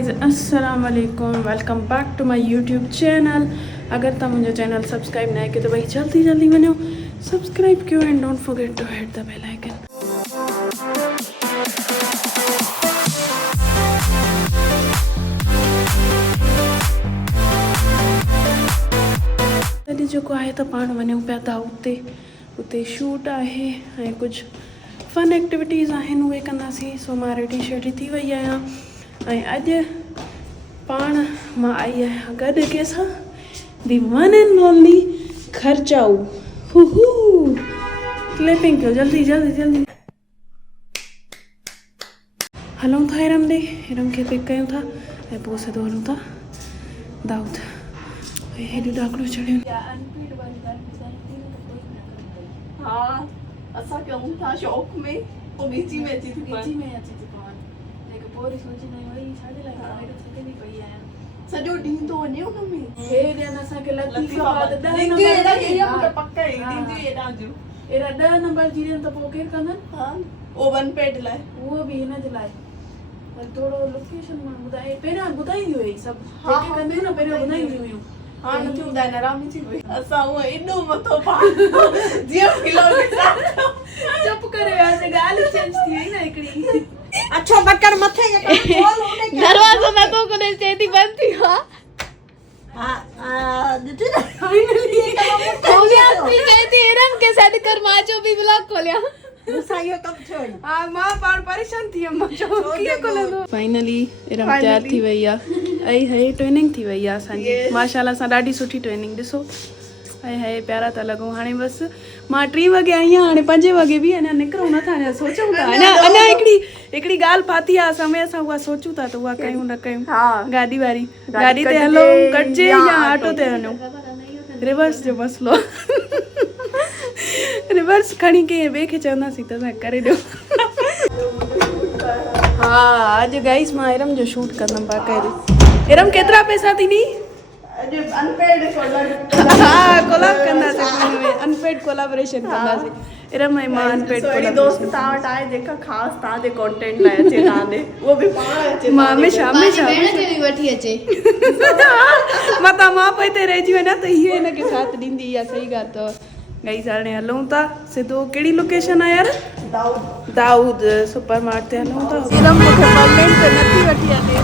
गाइस अस्सलाम वालेकुम, welcome back to my YouTube channel. अगर तुम मुझे चैनल सब्सक्राइब नहीं किया तो भाई जल्दी जल्दी बनो सब्सक्राइब क्यों and don't forget to hit the bell icon. तॾहिं जेको आहे त पाण वञूं पिया था उते शूट आहे ऐं कुझु फन एक्टिविटीज़ आहिनि उहे कंदासीं। सो मां रेडी शेडी थी वई आहियां ऐं अॼु पाण मां आई आहियां गॾु कंहिंसां दी वन एंड ओनली खर्चाऊ। क्लिपिंग कयो जल्दी जल्दी जल्दी। हलूं था हिरम खे पिक कयूं था ऐं पोइ सिधो हलूं था दाऊद। हेॾियूं ॾाकड़ियूं चढ़ियूं। हाँ असां कयूं था शौक़ में पोइ बीची में अची थी पवनि। लेकिन पोइ सोचींदा आहियूं वरी छाजे लाइ हेॾो थकिजी पई आहियां। सॼो ॾींहुं थो वञे हुन में। हे ॾियनि असांखे लतीफ़ाबाद 10 नंबर जी ॾियनि त पोइ केरु कंदनि। हाँ ओ वन पेड लाइ उहो बि हिन जे लाइ पर थोरो लोकेशन मां ॿुधाए पहिरियां ॿुधाईंदी हुई सभु जेके कंदी हुई न पहिरियां ॿुधाईंदी हुयूं। हाँ नथी ॿुधाइनि आराम थी वई। असां उहो एॾो मथो पाणो जीअं किलोमीटर चुप करे वियासीं ॻाल्हि चेंज थी वई न हिकिड़ी। अच्छा बकर मथे दरवाज़ो न तो खोले चेती बंद थी हा फाइनली खोलिया थी चेती हिरम के साथ कर मां जो भी ब्लॉग खोलिया मुसायो कब छोड़। हां मां पाण परेशान थी अम्मा जो कीअं खोलंदो। फाइनली हिरम तैयार थी वई आहे ऐं हे ट्रेनिंग थी वई आहे असांजी माशाल्लाह सां ॾाढी सुठी ट्रेनिंग। ॾिसो ऐं हे प्यारा था लॻूं। हाणे बसि मां 3 वॻे आई आहियां हाणे 5 वॻे बि अञा निकिरूं नथा अञा सोचूं था अञा हिकिड़ी ॻाल्हि फाथी आहे समय असां उहा सोचूं था त उहा कयूं न कयूं। गाॾी वारी गाॾी ते हलो कटिजे या ऑटो ते वञूं। रिवर्स जो मसलो रिवर्स खणी के ॿिए खे चवंदासीं त असां करे ॾियो। हा अॼु गाइस मां हिरम जो शूट कंदमि बाक़ाइदे। हिरम केतिरा पैसा थी नी अनपेड हाँ कोलाब कंदासीं अनपेड कोलाबोरेशन कंदासीं। हिरम ऐं मां अनपेड कोई दोस्त तव्हां वटि आहे जेका ख़ासि तव्हांजे कंटेंट लाइ अचे तव्हांजे उहो बि पाण अचे मां हमेशा भेण खे भी वठी अचे मतां मां पोइ हिते रहिजी वञा त हीअ हिनखे साथ ॾींदी। इहा सही ॻाल्हि अथव। गाइस हाणे हलूं था सिधो कहिड़ी लोकेशन आहे यार दाऊद सुपर मार्ट ते हलूं था। हिरम मूंखे परमेंट ते नथी वठी हले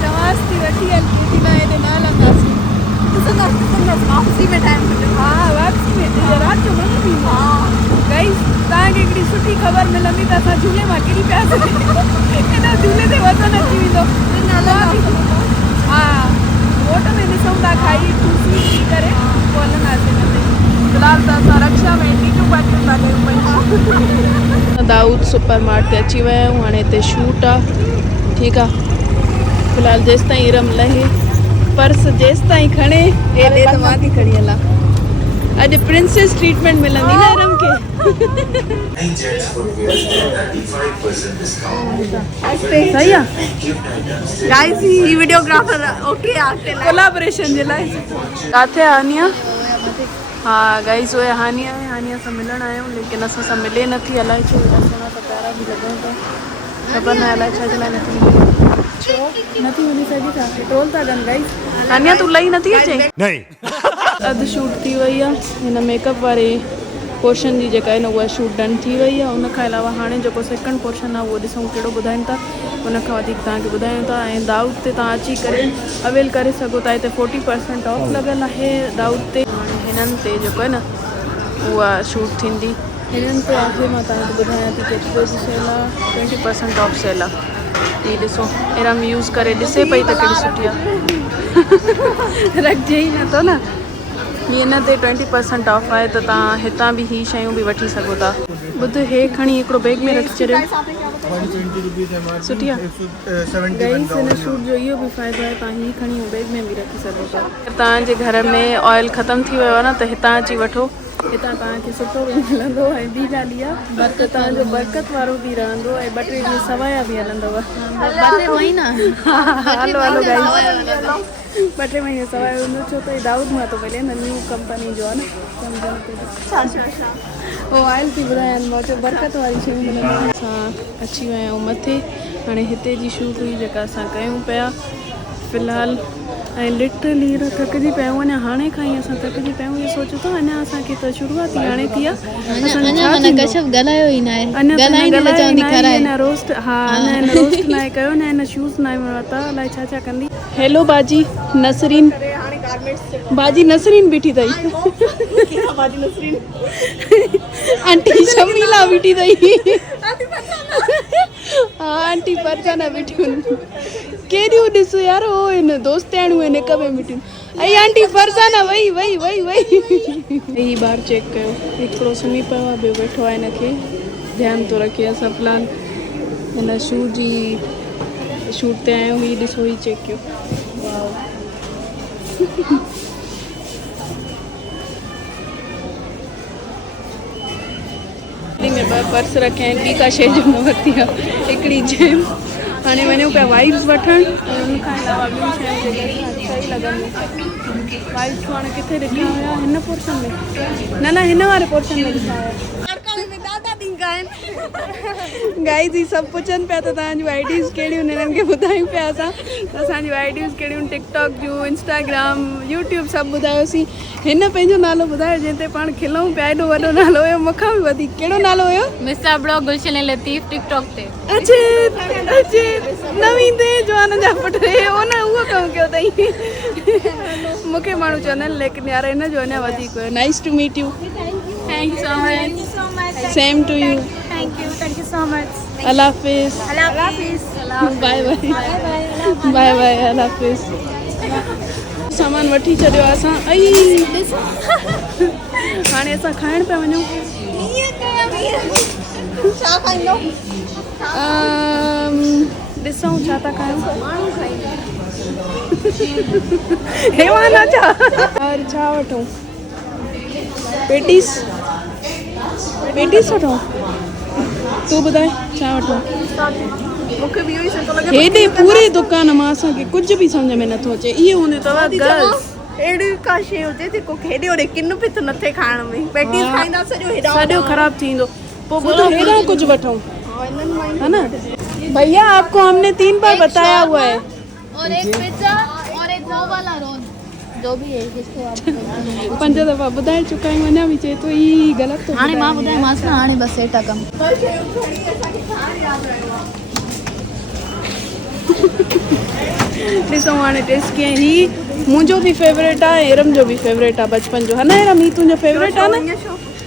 चवांसि थी वठी हली थी न हेॾे न हलंदासीं। वापसी में टाइम मिलियो। हा वापसी में राति जो मज़ो बि ईंदो। गाइस तव्हांखे हिकिड़ी सुठी ख़बर मिलंदी त असां झूले मां किरी पियासीं। हिन झूले ते वज़न अची वेंदो। हा बोट में ॾिसूं था खाई ठूसी थी करे पोइ हलंदासीं न ते। फ़िलहाल त असां रक्षा में टिकटूं पाटियूं था कयूं पयूं। दाऊद सुपर मार्ट ते अची विया आहियूं। हाणे हिते शूट आहे ठीकु आहे। फ़िलहाल जेसि ताईं हिरम लहे पर्स जेसि ताईं खणे हेॾे त मां थी खणी हलां। अॼु प्रिंसेस ट्रीटमेंट मिलंदी न हिरम खे। सही आहे गाइस ही वीडियोग्राफर ओके आके कोलाबोरेशन जे लाइ किथे हानिया। हा गाइस उहे हानिया आहे हानिया सां मिलण आहियूं लेकिन असां सां मिले नथी। अलाए छो एॾा सुहिणा त प्यारा बि लॻूं था ख़बर न अलाए छाजे लाइ नथी मिले। छो नथी वञी सघी था ट्रोल था कनि गाइस। हानिया तूं लही नथी अचे नहीं। अधु शूट थी वई आहे हिन मेकअप वारे पोर्शन जी जेका आहे न उहा शूट डन थी वई आहे। उन खां अलावा हाणे जेको सेकंड पोर्शन आहे उहो ॾिसूं कहिड़ो ॿुधाइनि था। उन खां वधीक तव्हांखे ॿुधायूं था। ऐं दाऊद ते तव्हां अची करे अवेल करे सघो था। हिते 40% ऑफ लॻियल आहे दाऊद ते। हाणे हिननि ते जेको आहे न उहा शूट थींदी हिननि ते आहे। मां तव्हांखे ॿुधायां थी केतिरो जी सेल आहे 20% ऑफ सेल आहे। हीअ ॾिसो हिरम यूज़ करे ॾिसे पई त कहिड़ी सुठी आहे। रखिजे ई नथो न हीअ हिन ते 20% ऑफ आहे त तव्हां हितां बि हीअ शयूं बि वठी सघो था। ॿुध हे खणी हिकिड़ो बैग में रखी छॾियो सुठी आहे। गाइस हिन शूट जो इहो बि फ़ाइदो आहे तव्हां हीअ खणी बैग में बि रखी सघो था। तव्हांजे घर में ऑयल ख़तम थी वियो आहे न त हितां अची वठो। हितां तव्हांखे सुठो बि मिलंदो ऐं ॿी ॻाल्हि इहा त तव्हांजो बरकत वारो बि रहंदो ऐं 2-3 ॾींहं सवाया बि हलंदव। हलो महीना हलो हलो गाइस 2-3 महीने सवाइ हूंदो छो त दाऊद मां थो मिले न न्यू कंपनी जो आहे न सम्झण। उहो ऑयल थी ॿुधायां मां चयो बरकत वारी शयूं मिलंदियूं। असां अची विया आहियूं मथे हाणे हिते जी शूट हुई जेका असां कयूं पिया फ़िलहाल ऐं लिटरली थकिजी पिया आहियूं। अञा हाणे खां ई असां थकिजी पिया आहियूं। इहो सोचो था अञा असांखे त शुरूआत ई हाणे थी आहे। अञा रोस्ट हा न रोस्ट न आहे कयो न शूज़ न वरिता अलाए छा छा कंदी। हेलो बाजी नसरीन बाजी नसरीन बीठी अथई आंटी शमीला बीठी अथई हा आंटी फरजाना बीठियूं केरियूं ॾिस यार हो इन दोस्ताणियूं आहिनि हिक में बीठियूं ऐं आंटी फरजाना वई वई वई वई ही ॿार चेक कयो हिकिड़ो सुम्ही पियो आहे ॿियो वेठो आहे हिनखे ध्यानु थो रखे। असां फ़िलहाल हिन शू जी शूट ते आहियूं। ही ॾिसो ही चेक कयो वाह में ॿ पर्स रखिया आहिनि ॿी का शइ जो न वरिती आहे हिकिड़ी जेम। हाणे वञूं पिया वाइब्स वठण ऐं उन खां अलावा ॿियूं शयूं जेके सही लॻंदियूं। वाइब्स हाणे किथे ॾिठा हुया हिन पोर्शन में न हिन वारे पोर्शन में ॾिठा हुया। गाइस ही सभु पुछनि पिया त तव्हांजूं आईडीज़ कहिड़ियूं आहिनि हिननि खे ॿुधायूं पिया असां त असांजूं आईडीज़ कहिड़ियूं टिकटॉक जूं इंस्टाग्राम यूट्यूब सभु ॿुधायोसीं। हिन पंहिंजो नालो ॿुधायो जंहिं ते पाण खिलूं पिया एॾो वॾो नालो हुयो मूंखां बि वधीक कहिड़ो नालो हुयो मिस्टर ब्लॉग गुलशन लतीफ़ टिकटॉक ते अचे नवीं ते जवान जा पुट उन उहो कमु कयो अथई मूंखे माण्हू चवंदा आहिनि लेकिन यार हिन जो अञा वधीक हुयो। Nice to meet you thank you so much same to you thank you so much अल्लाह हाफिज़ बाय बाय बाय बाय अल्लाह हाफिज़। सामान वठी छॾियो आहे असां हाणे असां खाइण पिया वञूं। ॾिसूं छा था खायूं हेवाना छा वठूं पेटीस वठूं तूं ॿुधाए छा वठूं। मूंखे बि इहो ई सुठो लॻे हेॾे पूरे दुकान मां असांखे कुझु बि सम्झ में नथो अचे। इहे हूंदियूं अथव गर्ल्स अहिड़ी का शइ हुजे जेको हेॾे होॾे किन बि त नथे खाइण में पेटीस खाईंदा सॼो ख़राबु थींदो। पोइ ॿुधो हेॾा कुझु वठूं है ना भैया आपको हमने 3 बार बताया हुआ है और एक पिज्जा और एक वो वाला रोल जो भी है जिसको आप 5 दफ़ा ॿुधाए चुका आहियूं अञा बि चए थो ई ग़लति हाणे मां ॿुधायोमांसि न हाणे बसि सेट कम ॾिसूं हाणे टेस्ट कीअं ही मुंहिंजो बि फेवरेट आहे इरम जो बि फेवरेट आहे बचपन जो है ना इरम ही तुंहिंजो फेवरेट आहे न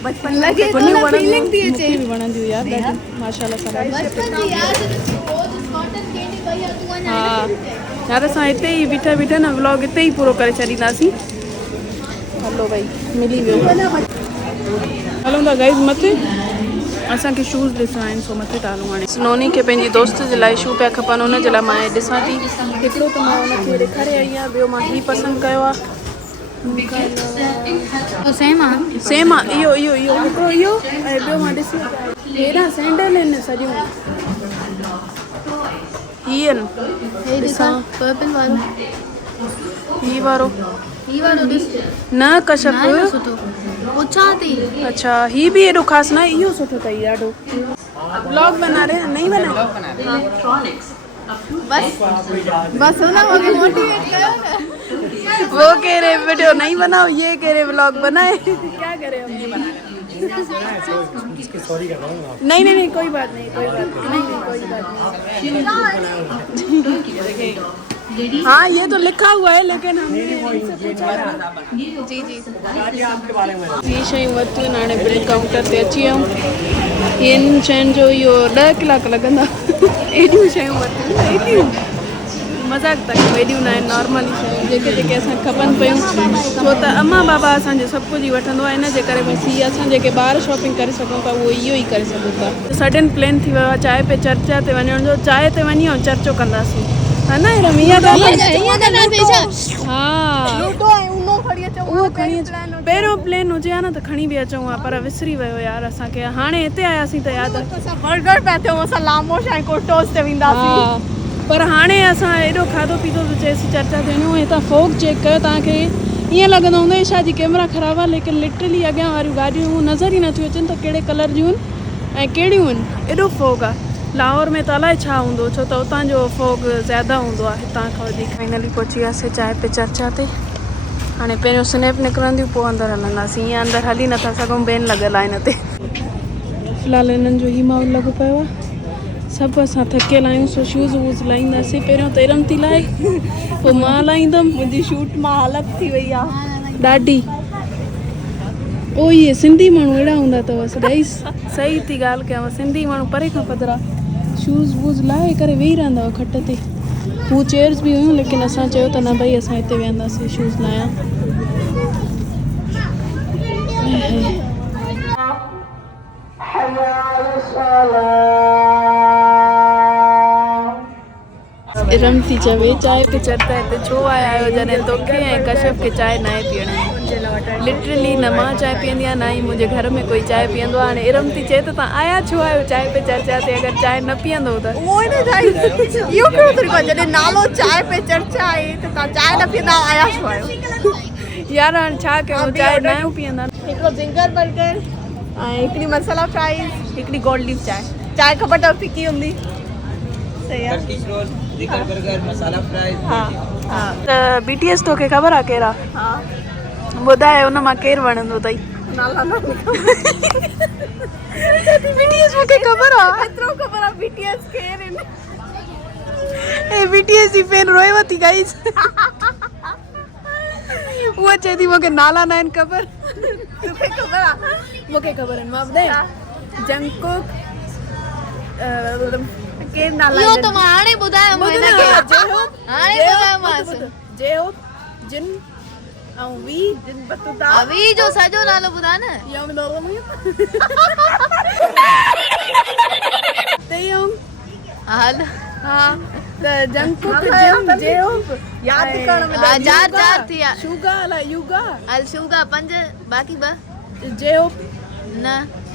बचपन लगे तो ना फीलिंग थी मूंखे बि वणंदियूं यार ॾाढी माशाल्लाह सां बचपन जी याद रोज कॉटन कैंडी भैया तू अञा हा यार असां हिते ई बीठा बीठा न व्लॉग हिते ई पूरो करे छॾींदासीं। हलो भाई मिली वियो हलूं था गाइस मथे असांखे शूज़ ॾिसणा आहिनि सो मथे था हलूं। हाणे स्नोनी खे पंहिंजी दोस्त जे लाइ शू पिया खपनि हुन जे लाइ मां ॾिसां थी हिकिड़ो त मां हुनखे ॾेखारे आई आहियां ॿियो मां ही पसंदि कयो आहे सेम आहे इहो हिकिड़ो इहो ऐं ॿियो मां ॾिसी हेॾा सैंडल आहिनि सॼियूं ही आहिनि ॾिसां पर्पल वारो ही वारो ॾिस न कशफ सुठो पुछां थी अच्छा ही बि एॾो ख़ासि न इहो सुठो अथई ॾाढो ब्लॉग बना रहे नहीं बना बस ना मोटिवेट करो ना वो कह रहे वीडियो नहीं बनाओ ये कह रहे व्लॉग बनाए क्या करे हम नहीं कोई बात नहीं हाँ ये तो लिखा हुआ है लेकिन हमने जी शयूं वरितियूं हाणे बिल काउंटर ते अची वियूं इन शयुनि जो इहो 10 कलाक लॻंदा एॾियूं शयूं वरितियूं मज़ाक था कयूं एॾियूं न आहिनि नॉर्मल शयूं जेके असांखे खपनि पियूं छो त अम्मा बाबा असांजो सभु कुझु ई वठंदो आहे हिन जे करे बसि हीअ असां जेके ॿार शॉपिंग करे सघूं था उहो इहो ई करे सघूं था। सडन प्लान थी वियो आहे चांहि पे चर्चा ते वञण जो चांहि ते वञी ऐं चर्चो कंदासीं है न पहिरियों प्लेन हुजे हा न त खणी बि अचूं हा पर विसरी वियो यार असांखे हाणे हिते आयासीं त यादि बर्गर पिया थियूं असां लामोश ऐं कोटोस ते वेंदासीं पर हाणे असां एॾो खाधो पीतो थो चएसि चर्चा ते वञूं हितां फोक चेक कयो तव्हांखे ईअं लॻंदो हूंदो छा जी कैमरा ख़राबु आहे लेकिन लिटरली अॻियां वारियूं गाॾियूं नज़र ई नथियूं अचनि त कहिड़े कलर जूं आहिनि ऐं कहिड़ियूं आहिनि एॾो फोक आहे लाहौर में त अलाए छा हूंदो छो त उतां जो फॉग ज़्यादा हूंदो आहे हितां खां वधीक। फाइनली पहुची वियासीं चांहि पे चर्चा ते। हाणे पहिरियों स्नैप निकिरंदियूं पोइ अंदरि हलंदासीं, ईअं अंदरि हली नथा सघूं, बेन लॻल आहे हिन ते। फ़िलहाल हिननि जो ही माहौल लॻो पियो आहे, सभु असां थकियल आहियूं, सो शूज़ वूज़ लाहींदासीं। पहिरियों त इरम थी लाहे, पोइ मां लाहींदमि। मुंहिंजी शूट मां हालत थी वई आहे ॾाढी। ओ इहे सिंधी माण्हू अहिड़ा हूंदा अथव गाइस, सही थी ॻाल्हि कयांव, सिंधी माण्हू परे खां पधरा शूज़ वूज़ लाहे करे वेही रहंदा हुआ खट ते। हू चेयर्स बि हुयूं, लेकिन असां चयो त न भई असां हिते वेहंदासीं शूज़ लाहियां। इरम थी चवे चांहि पे चर्चा हिते छो आया आहियो जॾहिं तोखे ऐं कश्यप खे चांहि न आहे पीअणी। लिटरली न मां चांहि पीअंदी आहियां, न ई मुंहिंजे घर में कोई चांहि पीअंदो आहे। हाणे इरम थी चए त तव्हां आया छो आहियो चांहि पे चर्चा ते, अगरि चांहि न पीअंदो त। उहो ई न चाही इहो कहिड़ो तरीक़ो आहे, जॾहिं नालो चांहि पे चर्चा आहे त तव्हां चांहि न पीअंदा आया छो आहियो। यार हाणे छा कयूं, चांहि न आहियूं पीअंदा। हिकिड़ो जिंगर बर्गर ऐं हिकिड़ी मसाला फ्राइज़, हिकिड़ी गोल्ड लीफ चांहि। चांहि ख़बर अथव फिकी हूंदी। सही आहे। टर्किश रोल, जिगर बर्गर, मसाला फ्राई। हा हा त BTS तोखे ख़बर आहे केरु आहे? हा ॿुधाए हुन मां केरु वणंदो अथई? नाला न BTS मूंखे ख़बर आहे, एतिरो ख़बर आहे BTS केरु आहिनि। ए BTS जी फैन रोएव थी गाइस। उहा चए थी मूंखे नाला न आहिनि ख़बर। तोखे ख़बर आहे? मूंखे ख़बर आहिनि, मां ॿुधायां। जंगकुक, केरु नाला इहो त मां हाणे ॿुधायोमांव हिनखे, हाणे ॿुधायोमांसि। जेहोप, जिन ऐं वी, जिन बतूता अवी जो सॼो नालो ॿुधाए न। हल हा त जंगकुक, जिन, जेहोप यादि करण में हा, चार थी विया। शुगा अलाए युगा, हल शुगा 5, बाक़ी 2 जेहोप, न,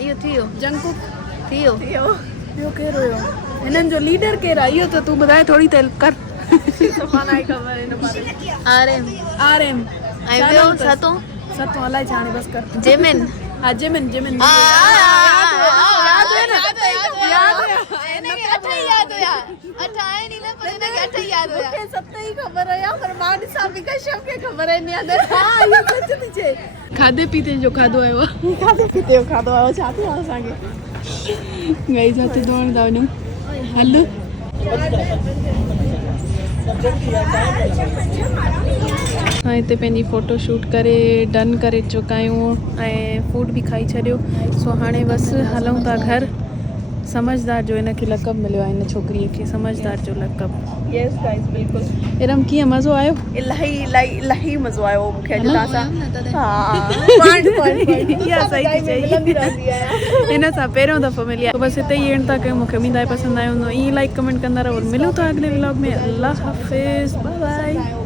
इहो थी वियो। जंगकुक थी वियो। ॿियो केरु हुयो? हिननि जो लीडर केरु आहे इहो त तूं ॿुधाए थोरी त कर। सफ़ाना ई ख़बर हिन बारे। RM RM ऐं ॿियो सतो सतो अलाए छा, हाणे बस कर। जिमिन। हा जिमिन, जिमिन याद हुया। 8 आहिनि ई न, पर हिनखे 8 ई यादि हुया। मूंखे 7 ई ख़बर हुया, पर मां ॾिसां बि कश्यप खे ख़बर आहिनि यादि। हा इहो सच थी चए। खाधे पीते जो खाधो आयो आहे। खाधे पीते जो खाधो आयो, छा थियो आहे असांखे? गाइस हथ धोइण था वञूं। हल असां हिते पंहिंजी फ़ोटो शूट करे डन करे चुका आहियूं ऐं फूड बि खाई छॾियो। सो हाणे बसि हलूं था घर। समझदार जो हिनखे लक़ब मिलियो आहे, हिन छोकिरीअ खे समझदार जो लक़ब। यस गाइस, बिल्कुलु। इरम कीअं मज़ो आयो? इलाही इलाही इलाही मज़ो आयो मूंखे अॼु तव्हां सां। इहा सही थी चई। हिन सां पहिरियों दफ़ो मिली आहे। बसि हिते ई एंड था कयूं। मूंखे उमेद आहे पसंदि आयो हूंदो। ईअं लाइक कमेंट कंदा रहो और मिलूं था अगले व्लॉग में। अल्लाह हाफ़िज़, बाय बाय।